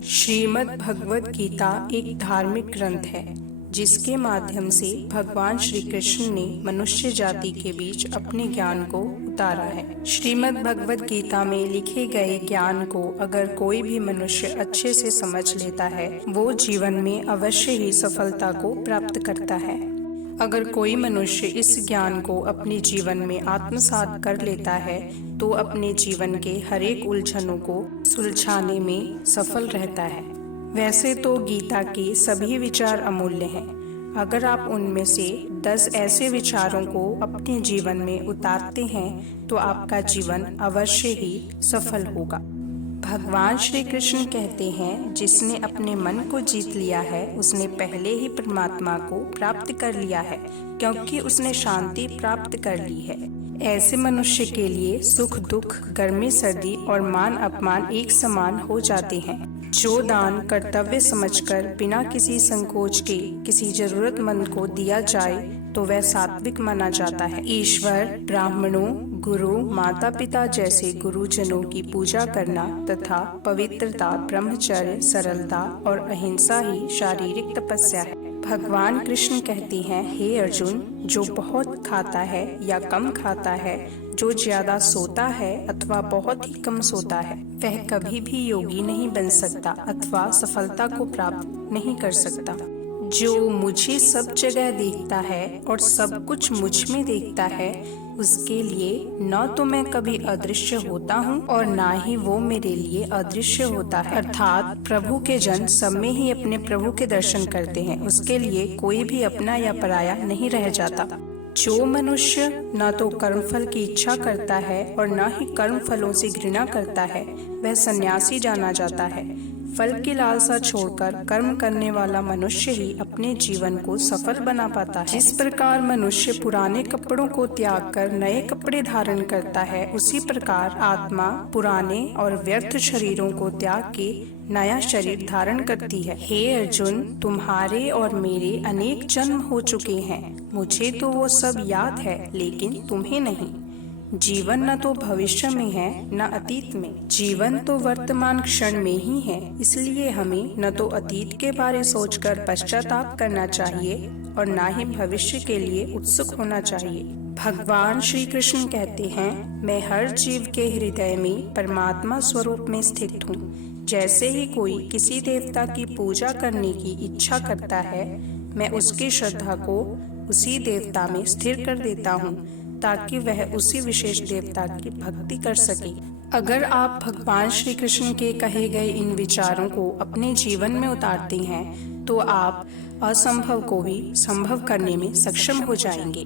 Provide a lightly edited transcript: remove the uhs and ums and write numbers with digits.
श्रीमद् भगवद गीता एक धार्मिक ग्रंथ है जिसके माध्यम से भगवान श्री कृष्ण ने मनुष्य जाति के बीच अपने ज्ञान को उतारा है। श्रीमद् भगवद गीता में लिखे गए ज्ञान को अगर कोई भी मनुष्य अच्छे से समझ लेता है, वो जीवन में अवश्य ही सफलता को प्राप्त करता है। अगर कोई मनुष्य इस ज्ञान को अपने जीवन में आत्मसात कर लेता है तो अपने जीवन के हर एक उलझनों को सुलझाने में सफल रहता है। वैसे तो गीता के सभी विचार अमूल्य हैं। अगर आप उनमें से 10 ऐसे विचारों को अपने जीवन में उतारते हैं तो आपका जीवन अवश्य ही सफल होगा। भगवान श्री कृष्ण कहते हैं, जिसने अपने मन को जीत लिया है उसने पहले ही परमात्मा को प्राप्त कर लिया है, क्योंकि उसने शांति प्राप्त कर ली है। ऐसे मनुष्य के लिए सुख दुख, गर्मी सर्दी और मान अपमान एक समान हो जाते हैं। जो दान कर्तव्य समझकर बिना किसी संकोच के किसी जरूरतमंद को दिया जाए तो वह सात्विक माना जाता है। ईश्वर, ब्राह्मणों, गुरु, माता पिता जैसे गुरुजनों की पूजा करना तथा पवित्रता, ब्रह्मचर्य, सरलता और अहिंसा ही शारीरिक तपस्या है। भगवान कृष्ण कहते हैं, हे अर्जुन, जो बहुत खाता है या कम खाता है, जो ज्यादा सोता है अथवा बहुत ही कम सोता है, वह कभी भी योगी नहीं बन सकता अथवा सफलता को प्राप्त नहीं कर सकता। जो मुझे सब जगह देखता है और सब कुछ मुझ में देखता है, उसके लिए न तो मैं कभी अदृश्य होता हूँ और न ही वो मेरे लिए अदृश्य होता है। अर्थात प्रभु के जन सब में ही अपने प्रभु के दर्शन करते हैं। उसके लिए कोई भी अपना या पराया नहीं रह जाता। जो मनुष्य न तो कर्मफल की इच्छा करता है और न ही कर्म फलों से घृणा करता है, वह सन्यासी जाना जाता है। फल की लालसा छोड़कर कर्म करने वाला मनुष्य ही अपने जीवन को सफल बना पाता है। जिस प्रकार मनुष्य पुराने कपड़ों को त्याग कर नए कपड़े धारण करता है, उसी प्रकार आत्मा पुराने और व्यर्थ शरीरों को त्याग के नया शरीर धारण करती है। हे अर्जुन, तुम्हारे और मेरे अनेक जन्म हो चुके हैं। मुझे तो वो सब याद है, लेकिन तुम्हें नहीं। जीवन न तो भविष्य में है न अतीत में, जीवन तो वर्तमान क्षण में ही है। इसलिए हमें न तो अतीत के बारे सोचकर पश्चाताप करना चाहिए और न ही भविष्य के लिए उत्सुक होना चाहिए। भगवान श्री कृष्ण कहते हैं, मैं हर जीव के हृदय में परमात्मा स्वरूप में स्थित हूँ। जैसे ही कोई किसी देवता की पूजा करने की इच्छा करता है, मैं उसकी श्रद्धा को उसी देवता में स्थिर कर देता हूँ ताकि वह उसी विशेष देवता की भक्ति कर सके। अगर आप भगवान श्री कृष्ण के कहे गए इन विचारों को अपने जीवन में उतारते हैं तो आप असंभव को भी संभव करने में सक्षम हो जाएंगे।